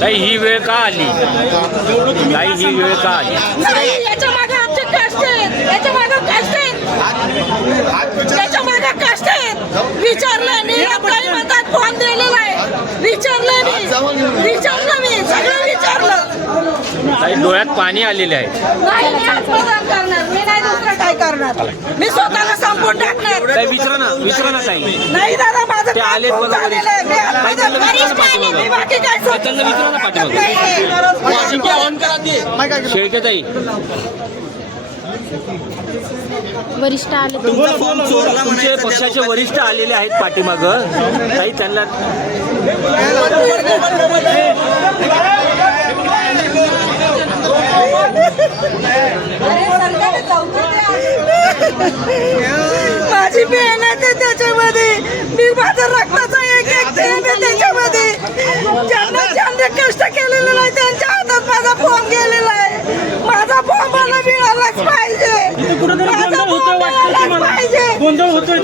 ताई ही वेळ का आली? ताई ही वेळ का आली? याच्या मागे आमचे कष्ट आहेत, याच्या मागे कष्ट आहेत, याच्या मागे कष्ट आहेत. विचारलं मी म्हणतात फोन दिलेला आहे, विचारलं मी सगळं विचारलं. ताई डोळ्यात पाणी आलेले आहे. नाही मी आत्मदान करणार, मी नाही दुसरं काय करणार, मी स्वतःला संपून टाकणार. ताई विचारा ना ताई. नाही दादा माझं ते आलेत काम बघा खूप झालेलं आहे. मी आत्मदान करणार. मी बाकी काय त्यांना विचारा ना पाठीमागं. शेळके ताई वरिष्ठ आले तुमचे पक्षाचे वरिष्ठ आलेले आहेत पाठीमागं. ताई त्यांना माझी बहीण आहे त्याच्यामध्ये, मी माझा रक्ताचा एक थेंब आहे त्याच्यामध्ये. ज्यांनी कष्ट केलेलं नाही त्यांच्या हातात माझा फॉर्म गेलेला आहे. माझा फॉर्म मला मिळालाच पाहिजे. गोंधळ होतोय वाटतं तुम्हाला? गोंधळ होतोय.